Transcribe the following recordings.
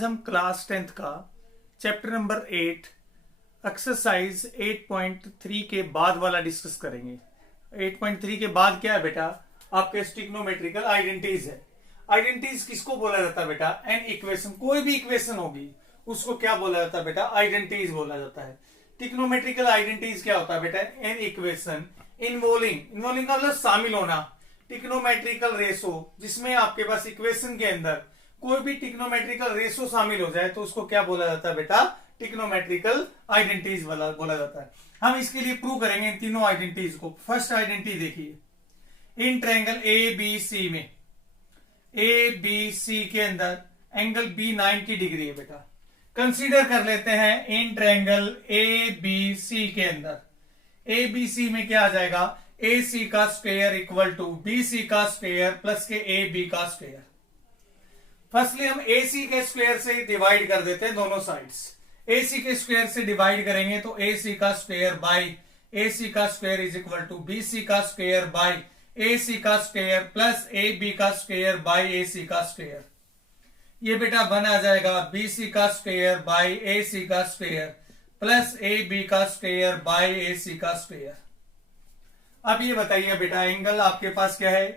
आज हम class 10th का चैप्टर नंबर 8 एक्सरसाइज 8.3 के बाद वाला डिस्कस करेंगे। 8.3 के बाद क्या है बेटा? आपके ट्रिग्नोमेट्रिकल आइडेंटिटीज है। आइडेंटिटीज किसको बोला जाता है बेटा? एन इक्वेशन, कोई भी इक्वेशन होगी उसको क्या बोला जाता है बेटा? आइडेंटिटीज बोला जाता है। ट्रिग्नोमेट्रिकल आइडेंटिटीज क्या होता है बेटा? एन इक्वेशन इन्वॉल्विंग का मतलब शामिल होना ट्रिग्नोमेट्रिकल रेशो, जिसमें आपके पास इक्वेशन के अंदर कोई भी ट्रिग्नोमेट्रिकल रेशो शामिल हो जाए तो उसको क्या बोला जाता है बेटा? ट्रिग्नोमेट्रिकल आइडेंटिटीज बोला जाता है। हम इसके लिए प्रूव करेंगे इन तीनों आइडेंटिटीज को। फर्स्ट आइडेंटिटी देखिए, इन ट्रायंगल ए बी सी में, ए बी सी के अंदर एंगल बी 90 डिग्री है बेटा। कंसीडर कर लेते हैं इन ट्रायंगल ए बी सी के अंदर, ए बी सी में क्या आ जाएगा? ए सी का square equal to B C का स्क्वायर प्लस के ए बी का स्क्वायर। फर्स्टली हम ए सी के स्क्वायर से डिवाइड कर देते हैं दोनों साइड्स। ए सी के स्क्वायर से डिवाइड करेंगे तो ए सी का स्क्वायर बाई ए सी का square is equal to B C का स्क्वायर बाई ए सी का स्क्वायर प्लस ए बी का स्क्वायर बाई ए सी का स्क्वायर। ये बेटा बन आ जाएगा बी सी का स्क्वायर बाई ए सी का स्क्वायर प्लस ए बी का स्क्वायर बाई ए सी का स्क्वायर। अब ये बताइए बेटा, एंगल आपके पास क्या है?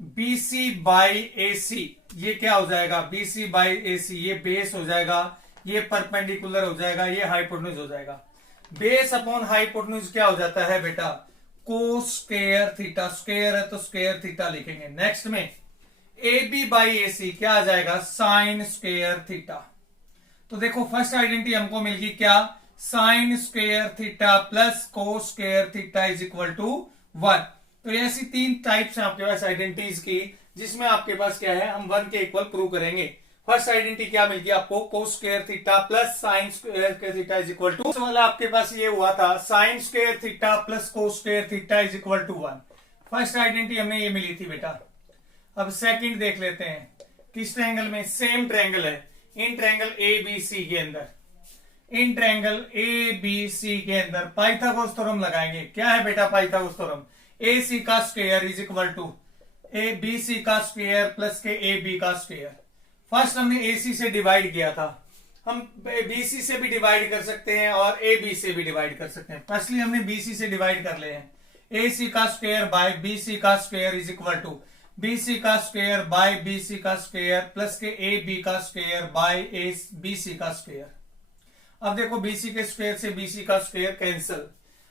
BC by AC। ये क्या हो जाएगा? BC बाई AC, ये बेस हो जाएगा, ये परपेंडिकुलर हो जाएगा, ये हाइपोटेन्यूज हो जाएगा। बेस अपॉन हाइपोटेन्यूज क्या हो जाता है बेटा? Cos square theta. स्क्वायर है तो स्क्वायर थीटा लिखेंगे। नेक्स्ट में AB बाई AC क्या आ जाएगा? Sine square theta. तो देखो फर्स्ट आइडेंटिटी हमको मिल गई क्या? Sine square theta plus cos square theta is equal to 1। तो ऐसी तीन टाइप्स हैं आपके पास आइडेंटिटीज की, जिसमें आपके पास क्या है, हम 1 के इक्वल प्रूव करेंगे। फर्स्ट आइडेंटिटी क्या मिल गई आपको? Cos square theta plus sine square theta is equal to वाला आपके पास ये हुआ था, sine square theta plus cos square theta is equal to 1। First identity हमें ये मिली थी बेटा। अब सेकंड देख लेते हैं, किस ट्रायंगल में? सेम ट्रायंगल है, इन ट्रायंगल ए बी सी के अंदर, इन ट्रायंगल ए बी सी के अंदर पाइथागोरस थ्योरम लगाएंगे। क्या है बेटा पाइथागोरस थ्योरम? ए सी का square is equal to A B C का स्क्वायर प्लस के ए बी का स्क्वायर। फर्स्ट हमने ए सी से डिवाइड किया था, हम बी सी से भी डिवाइड कर सकते हैं और ए बी से भी डिवाइड कर सकते हैं। फर्स्टली हमने बी सी से डिवाइड कर ले हैं। ए सी का स्क्वायर बाय बी सी का square is equal to B C का स्क्वायर बाय बी सी का स्क्वायर प्लस के ए बी का square by A B C का स्क्वायर। अब देखो बी सी के स्क्वायर से बी सी का स्क्वायर कैंसिल।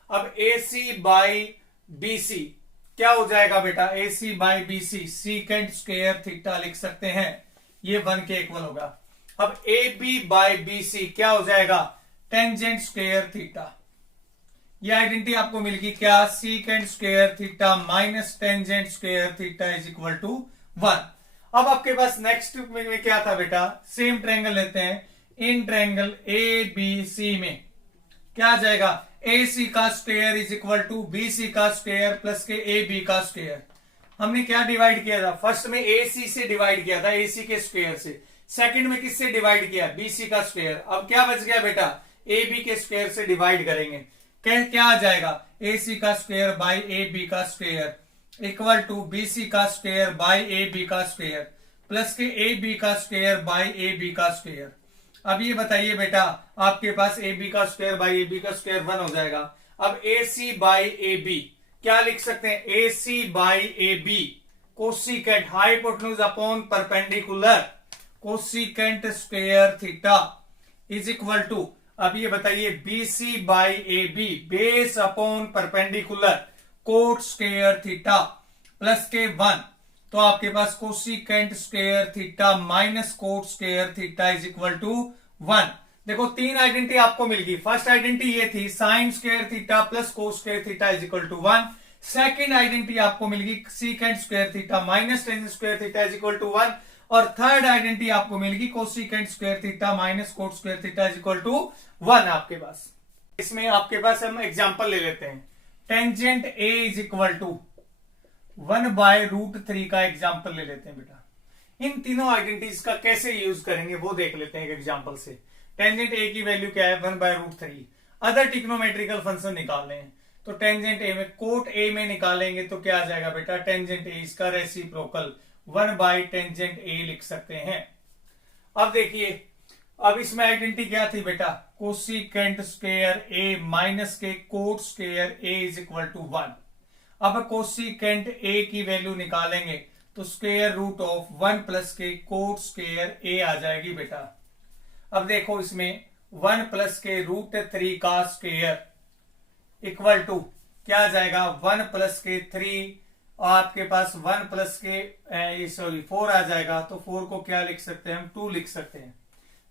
अब ए सी बाई बी सी क्या हो जाएगा बेटा? A C by B C secant square theta लिख सकते हैं, ये 1 के इक्वल होगा। अब A B by B C क्या हो जाएगा? Tangent square theta. ये आइडेंटिटी आपको मिल गई क्या? Secant square theta minus tangent square theta is equal to 1। अब आपके पास नेक्स्ट में क्या था बेटा? सेम ट्रायंगल लेते हैं, इन ट्रायंगल ए बी सी में क्या आ जाएगा? ए सी का square is equal to B C का स्क्वायर प्लस के ए बी का स्क्वायर। हमने क्या डिवाइड किया था? फर्स्ट में ए सी से डिवाइड किया था, ए सी के स्क्वायर से। सेकंड में किससे डिवाइड किया? बी सी का स्क्वायर। अब क्या बच गया बेटा? ए बी के स्क्वायर से डिवाइड करेंगे। क्या आ जाएगा? ए सी का स्क्वायर बाई ए बी का square equal to B C का स्क्वायर बाई ए बी का स्क्वायर प्लस के ए बी का स्क्वायर बाई ए बी का स्क्वायर। अब ये बताइए बेटा, आपके पास ए बी का स्क्वायर बाई ए बी का स्क्वायर 1 हो जाएगा। अब ए सी बाई ए बी क्या लिख सकते हैं? A C by A B cosecant hypotenuse upon perpendicular cosecant square theta is equal to, अब ये बताइए, B C by A B base upon perpendicular cot square theta plus के 1। तो आपके पास cosecant square theta minus cot square theta is equal to 1। देखो तीन identity आपको मिल गई। फर्स्ट आइडेंटिटी ये थी sine square theta plus cot square theta is equal to 1। Second identity आपको मिल गई secant square theta minus tangent square theta is equal to 1। और थर्ड आइडेंटिटी आपको मिल गई cosecant square theta minus cot square theta is equal to 1 आपके पास। इसमें आपके पास हम एग्जांपल ले लेते हैं। Tangent A is equal to 1/√3 का एग्जाम्पल ले लेते हैं बेटा। इन तीनों आइडेंटिटीज का कैसे यूज करेंगे वो देख लेते हैं एक एग्जाम्पल से। टेंजेंट ए की वैल्यू क्या है? 1/√3। अदर ट्रिग्नोमेट्रिकल फंक्शन निकालने हैं तो टेंजेंट ए में कोट ए में निकालेंगे तो क्या आ जाएगा बेटा? टेंजेंट ए इसका रेसिप्रोकल 1/टेंजेंट ए लिख सकते हैं। अब देखिए, अब इसमें आइडेंटिटी क्या थी बेटा, कोसिकेंट स्क्वायर ए माइनस के cot square A is equal to 1। अब कोसिकेंट ए की वैल्यू निकालेंगे तो स्क्वायर रूट ऑफ 1 प्लस के कोट स्क्वायर ए आ जाएगी बेटा। अब देखो इसमें 1 प्लस के रूट 3 का स्क्वायर इक्वल टू क्या आ जाएगा, 1 प्लस के 3 और आपके पास 1 प्लस के सॉरी 4 आ जाएगा, तो 4 को क्या लिख सकते हैं हम, 2 लिख सकते हैं।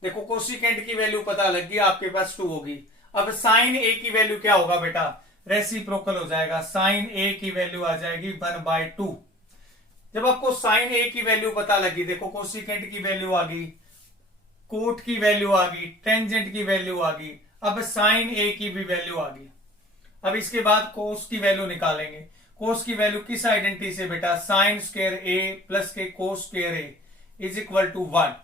देखो कोसिकेंट की वैल्यू पता लग गई, आपके पास 2 होगी। अब साइन ए की वैल्यू क्या होगा बेटा, रेसिप्रोकल हो जाएगा, साइन ए की वैल्यू आ जाएगी 1/2। जब आपको साइन ए की वैल्यू पता लगी, देखो कोसिकेंट की वैल्यू आ गई, कोट की वैल्यू आ गई, टेंजेंट की वैल्यू आ गई, अब साइन ए की भी वैल्यू आ गई। अब इसके बाद कोस की वैल्यू निकालेंगे। कोस की वैल्यू किस आइडेंटिटी से बेटा, साइन स्क्वायर ए प्लस के cos square A is equal to 1।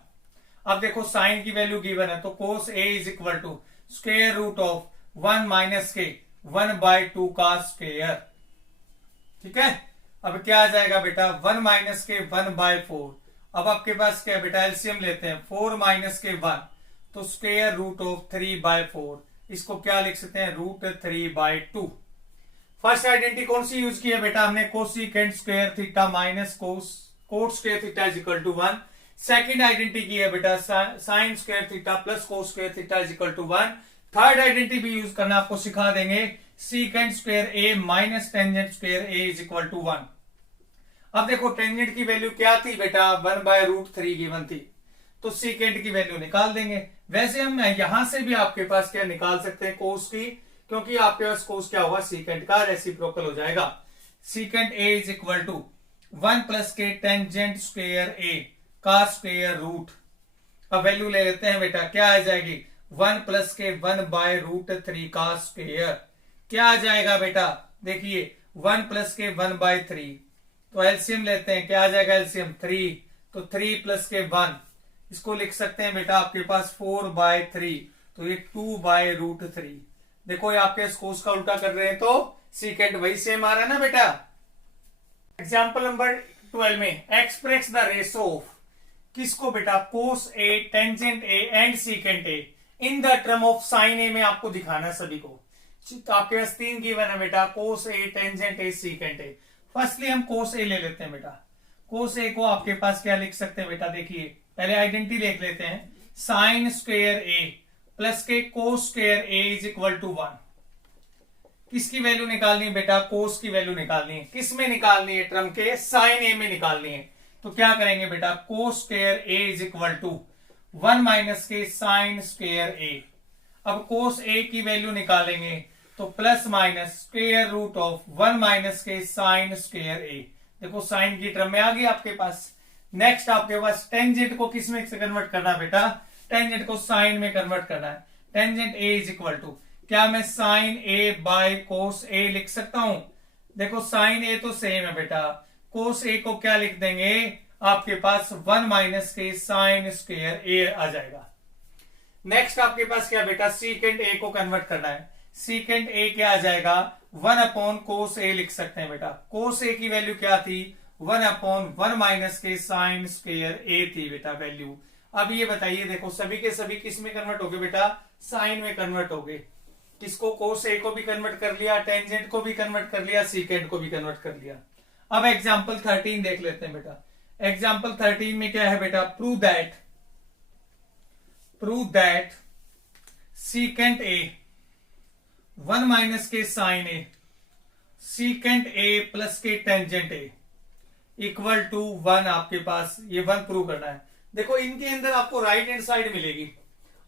अब देखो साइन की वैल्यू गिवन है, तो cos A is equal to square root of 1 minus के 1/2 का स्क्वायर। ठीक है, अब क्या आ जाएगा बेटा, 1 माइनस के 1/4। अब आपके पास क्या बेटा, एलसीएम लेते हैं, 4 माइनस के 1 तो स्क्वायर रूट ऑफ 3/4। इसको क्या लिख सकते हैं, रूट 3/2। फर्स्ट आइडेंटिटी कौन सी यूज की है बेटा हमने, cosecant square theta minus cot square theta is equal to 1। Second identity की है बेटा sine square theta plus cos square theta is equal to 1। Third identity भी यूज करना आपको सिखा देंगे, secant square A minus tangent square A is equal to 1। अब देखो टेंजेंट की वैल्यू क्या थी बेटा, 1/√3 गिवन थी, तो सीकेंट की वैल्यू निकाल देंगे। वैसे हम यहां से भी आपके पास क्या निकाल सकते हैं, कोस की, क्योंकि आपके पास कोस क्या होगा, सीकेंट का रेसिप्रोकल हो जाएगा। Secant A is equal to 1 plus के टेंजेंट स्क्वायर ए का स्क्वायर रूट। अब वैल्यू ले लेते हैं बेटा, क्या आ जाएगी, 1 प्लस के 1/√3 का स्क्वायर। क्या आ जाएगा बेटा, देखिए 1 प्लस के 1/3, तो एलसीएम लेते हैं, क्या आ जाएगा एलसीएम 3, तो 3 प्लस के 1, इसको लिख सकते हैं बेटा आपके पास 4/3, तो ये 2/√3। देखो ये आपके कोस का उल्टा कर रहे हैं तो सीकेंट वही सेम आ रहा है ना बेटा। एग्जाम्पल नंबर 12 में एक्सप्रेस द रेशो ऑफ किसको बेटा, cos A tangent A and secant A in the term of sine A में आपको दिखाना है सभी को। तो आपके पास 3 गिवन है बेटा, cos A tangent A secant A. Firstly हम कोस ए ले लेते हैं बेटा। कोस ए को आपके पास क्या लिख सकते हैं बेटा, देखिए पहले आइडेंटिटी लिख लेते हैं, साइन स्क्वायर ए प्लस के cos square A is equal to 1। किसकी वैल्यू निकालनी है बेटा, कोस की वैल्यू निकालनी है। किस में निकालनी है, टर्म के साइन ए में निकालनी है। तो क्या करेंगे बेटा, cos square A is equal to 1 minus के साइन स्क्वायर ए। अब कोस ए की वैल्यू निकालेंगे तो plus minus square root of 1 minus के साइन स्क्वायर ए। देखो साइन की टर्म में आ गई आपके पास। नेक्स्ट आपके पास टेंजेंट को किस में से कन्वर्ट करना है बेटा, टेंजेंट को साइन में कन्वर्ट करना है। Tangent A is equal to, क्या मैं साइन ए बाय कोस ए लिख सकता हूं, देखो साइन ए तो सेम है बेटा, कोस ए को क्या लिख देंगे आपके पास 1 माइनस के साइन स्क्वायर ए आ जाएगा। नेक्स्ट आपके पास क्या बेटा, सीकेंट ए को कन्वर्ट करना है। सीकेंट ए क्या आ जाएगा, 1/कोस ए लिख सकते हैं बेटा। कोस ए की वैल्यू क्या थी, 1/1 माइनस के साइन स्क्वायर ए थी बेटा वैल्यू। अब ये बताइए, देखो सभी के सभी किस में कन्वर्ट हो गए बेटा, साइन में कन्वर्ट हो गए। किसको, कोस ए को भी कन्वर्ट कर लिया, टेंजेंट को भी कन्वर्ट कर लिया, सीकेंट को भी कन्वर्ट कर लिया। अब एग्जाम्पल 13 देख लेते हैं बेटा। एग्जाम्पल 13 में क्या है बेटा, prove that secant A 1 minus के sine A secant A plus के टेंजेंट ए इक्वल टू 1। आपके पास ये 1 प्रूव करना है। देखो इनके अंदर आपको राइट हैंड साइड मिलेगी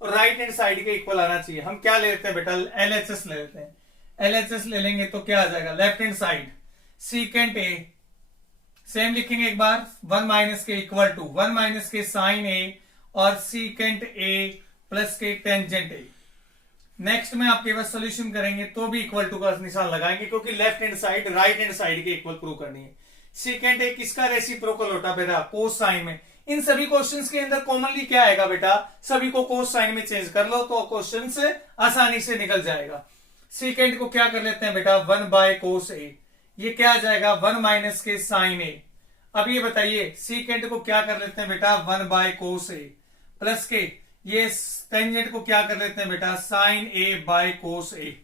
और राइट हैंड साइड के इक्वल आना चाहिए। हम क्या ले लेते हैं बेटा, एलएचएस ले लेते हैं। एलएचएस ले लेंगे तो क्या आ जाएगा, left hand side secant A same लिखेंगे एक बार, 1 माइनस के इक्वल टू 1 माइनस के साइन ए और सीकेंट ए प्लस के टेंजेंट ए। नेक्स्ट में आपके पास सोल्यूशन करेंगे तो भी इक्वल टू का निशान लगाएंगे, क्योंकि left hand side right hand side के इक्वल प्रूव करनी है। सीकेंट ए किसका रेसिप्रोकल होता बेटा, कोस साइन में। इन सभी क्वेश्चंस के अंदर कॉमनली क्या आएगा बेटा, सभी को कोस साइन में चेंज कर लो तो क्वेश्चन से आसानी से निकल जाएगा। सीकेंट को क्या कर लेते हैं बेटा, 1/कोस ए, ये क्या आ जाएगा 1 माइनस के साइन ए। अब ये बताइए सीकेंट को क्या कर लेते हैं बेटा, 1/कोस ए प्लस के ये टेंजेंट को क्या कर लेते हैं बेटा, साइन ए बाय कोस ए।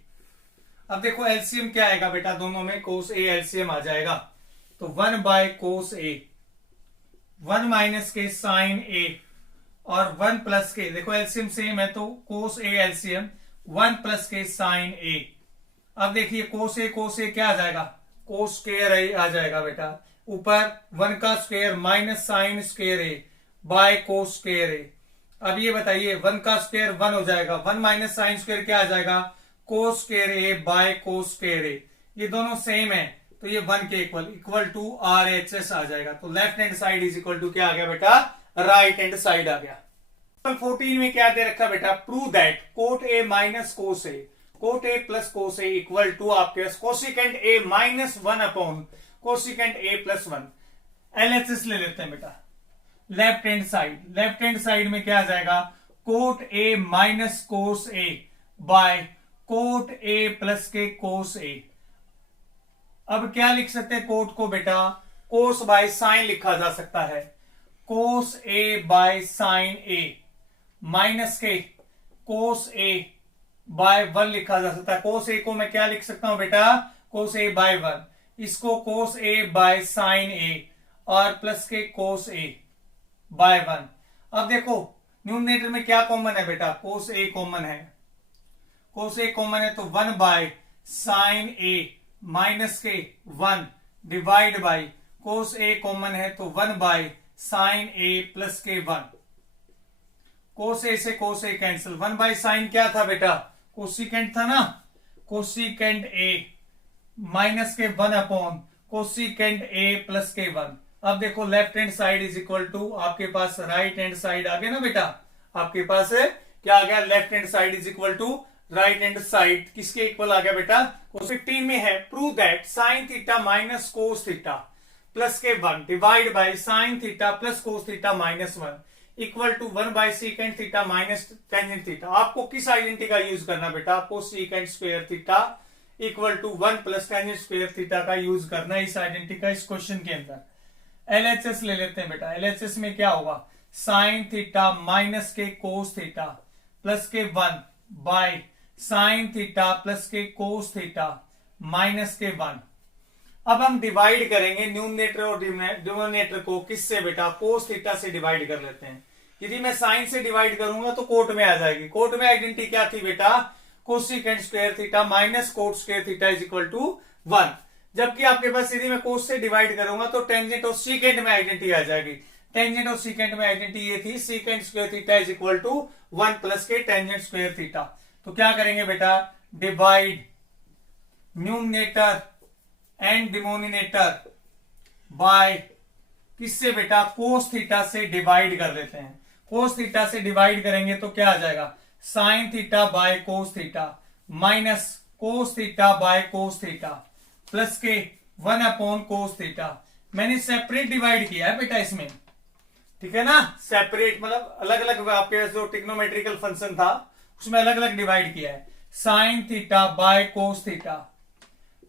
अब देखो एलसीएम क्या आएगा बेटा, दोनों में कोस ए एलसीएम आ जाएगा, तो 1 बाय कोस ए, 1 माइनस के साइन ए और 1 प्लस के, देखो एलसीएम सेम है तो कोस ए एलसीएम 1 प्लस के साइन ए। अब देखिए कोस ए क्या आ जाएगा, कोस स्क्वायर ए आ जाएगा बेटा, ऊपर 1 का square minus sine square A by cos square A. अब ये बताइए 1 का स्क्वायर 1 हो जाएगा, 1 माइनस साइन स्क्वायर क्या आ जाएगा, cos square A by cos square A. ये दोनों सेम है तो ये 1 के इक्वल टू RHS आ जाएगा। तो left hand side is equal to क्या आ गया बेटा, राइट हैंड साइड आ गया। 14 में क्या दे रखा बेटा, prove that cot A minus cos A, cot A plus cos A equal to आपके पास cosecant A minus 1 upon cosecant A plus 1। LHS ले लेते हैं बेटा, लेफ्ट हैंड साइड में क्या आ जाएगा, cot A minus cos A by cot A plus के कोस ए। अब क्या लिख सकते हैं कोट को बेटा, कोस बाय साइन लिखा जा सकता है, कोस A by sine A, minus के कोस ए बाय 1 लिखा जा सकता है। कोस ए को मैं क्या लिख सकता हूं बेटा, कोस ए बाय 1, इसको कोस ए बाय साइन ए और प्लस के कोस ए बाय 1। अब देखो न्यूमरेटर में क्या कॉमन है बेटा, कोस ए कॉमन है, कोस ए कॉमन है तो 1 बाय साइन ए माइनस के 1 divide by cos A common है तो 1 बाय साइन ए प्लस के 1। कोस ए से कोस ए कैंसिल, 1 बाय साइन क्या था बेटा, कोसिकेंट था ना, कोसिकेंट ए माइनस के 1 अपॉन कोसिकेंट ए प्लस के 1। अब देखो left hand side is equal to आपके पास राइट हैंड साइड आ गया ना बेटा, आपके पास है क्या आ गया, left hand side is equal to right hand side किसके इक्वल आ गया बेटा, 15 में है prove that sine theta minus cos theta plus के 1 divide by sine theta plus cos theta minus 1 equal to 1 by secant theta minus tangent theta. आपको किस identity का यूज करना बेटा, आपको secant square theta equal to 1 plus tangent square theta का use करना है इस आइडेंटिटी का, इस क्वेश्चन के अंदर। LHS ले लेते हैं बेटा, LHS में क्या होगा, साइन थीटा माइनस के कोस थीटा प्लस के 1 बाय साइन थीटा प्लस के कोस थीटा माइनस के 1। अब हम डिवाइड करेंगे न्यूमरेटर और डिनोमिनेटर को किससे बेटा, कोस थीटा से डिवाइड कर लेते हैं। यदि मैं साइन से डिवाइड करूंगा तो कोट में आ जाएगी, कोट में आइडेंटिटी क्या थी बेटा, cosecant square theta minus cot square theta is equal to 1। जबकि आपके पास यदि मैं कोस से डिवाइड करूंगा तो टेंजेंट और सीकेंट में आइडेंटिटी आ जाएगी। टेंजेंट और सीकेंट में आइडेंटिटी ये थी, secant square theta is equal to 1 plus के टेंजेंट स्क्वायर थीटा। तो क्या करेंगे बेटा, divide numerator and denominator by किससे बेटा, कोस थीटा से डिवाइड कर लेते हैं। कोस थीटा से डिवाइड करेंगे तो क्या आ जाएगा, sign theta by cos theta minus cos theta by cos theta plus के 1 अपॉन कोस थीटा। मैंने सेपरेट डिवाइड किया है बेटा इसमें, ठीक है ना, सेपरेट मतलब अलग अलग, आपके जो ट्रिग्नोमेट्रिकल फंक्शन था उसमें अलग अलग डिवाइड किया है। Sine theta by cos theta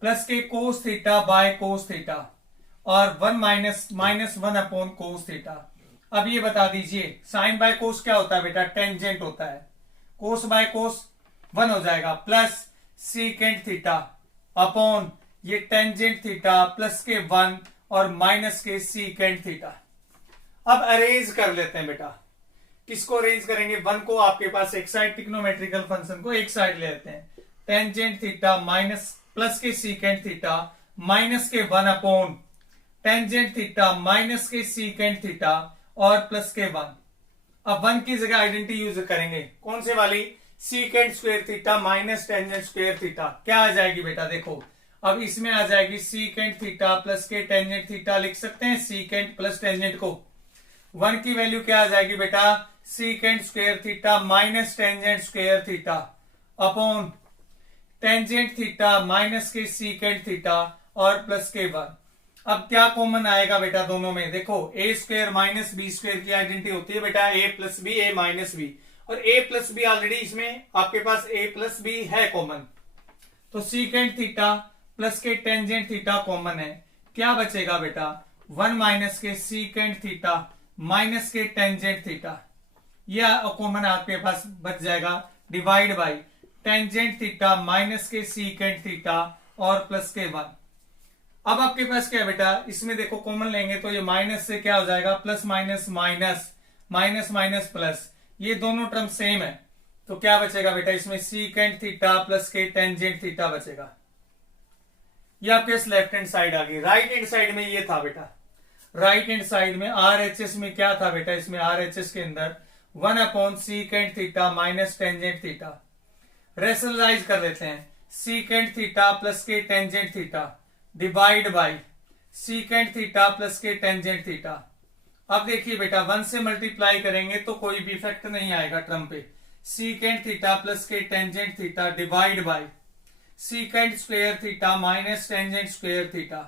plus के cos theta by cos theta और 1 माइनस 1 अपॉन कोस थीटा। अब ये बता दीजिए साइन बाय कोस क्या होता है बेटा, टेंजेंट होता है, कोस बाय कोस 1 हो जाएगा प्लस सीकेंट थीटा अपॉन ये टेंजेंट थीटा प्लस के 1 और माइनस के सीकेंट थीटा। अब अरेंज कर लेते हैं बेटा, किसको अरेंज करेंगे, 1 को आपके पास एक साइड, ट्रिग्नोमेट्रिकल फंक्शन को एक साइड ले लेते हैं, टेंजेंट थीटा माइनस प्लस के सीकेंट थीटा माइनस के 1 अपॉन टेंजेंट थीटा माइनस के सीकेंट थीटा और प्लस के 1। अब 1 की जगह आइडेंटिटी यूज करेंगे, कौन से वाली, secant square theta minus tangent square theta. क्या आ जाएगी बेटा, देखो अब इसमें आ जाएगी सीकेंट थीटा प्लस के टेंजेंट थीटा, लिख सकते हैं सीकेंट प्लस टेंजेंट को। 1 की वैल्यू क्या आ जाएगी बेटा, secant square theta minus tangent square theta upon tangent theta minus के सीकेंट थीटा और प्लस के 1। अब क्या कॉमन आएगा बेटा दोनों में, देखो ए स्क्वायर माइनस बी स्क्वायर की आइडेंटिटी होती है बेटा, ए plus B A minus B, और ए प्लस बी ऑलरेडी इसमें आपके पास ए प्लस बी है कॉमन, तो सीकेंट थीटा प्लस के टेंजेंट थीटा कॉमन है। क्या बचेगा बेटा, 1 माइनस के सीकेंट थीटा माइनस के टेंजेंट थीटा, ये कॉमन आपके पास बच जाएगा, divide by tangent theta minus के सीकेंट थीटा और प्लस के 1। अब आपके पास क्या है बेटा, इसमें देखो कॉमन लेंगे तो ये माइनस से क्या हो जाएगा, plus minus minus, minus minus plus, ये दोनों टर्म सेम है। तो क्या बचेगा बेटा, इसमें सीकेंट थीटा प्लस के टेंजेंट थीटा बचेगा। ये आपके लेफ्ट हैंड साइड आ गई। राइट हैंड साइड में ये था बेटा, राइट हैंड साइड में RHS में क्या था बेटा, इसमें RHS के अंदर 1 upon secant theta minus tangent theta. Rationalise कर लेते हैं, सीकेंट थीटा प्लस के tangent theta divide by secant theta plus के टेंजेंट थीटा। अब देखिए बेटा 1 से मल्टीप्लाई करेंगे तो कोई भी इफेक्ट नहीं आएगा टर्म पे। सीकेंट थीटा प्लस के tangent theta divide by secant square theta minus tangent square theta.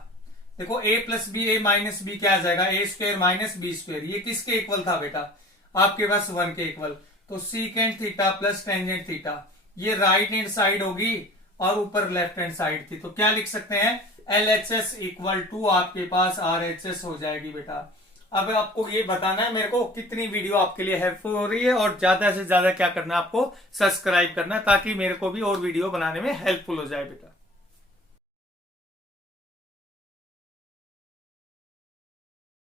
देखो a plus B, A minus B क्या आ जाएगा, A square minus B square. ये किसके इक्वल था बेटा, आपके पास 1 के इक्वल। तो secant theta plus tangent theta, ये राइट हैंड साइड होगी और ऊपर लेफ्ट हैंड साइड थी। तो क्या लिख सकते हैं, LHS इक्वल टू आपके पास RHS हो जाएगी बेटा। अब आपको ये बताना है मेरे को कितनी वीडियो आपके लिए हेल्पफुल हो रही है और ज्यादा से ज्यादा क्या करना है आपको, सब्सक्राइब करना, ताकि मेरे को भी और वीडियो बनाने में हेल्पफुल हो जाए बेटा।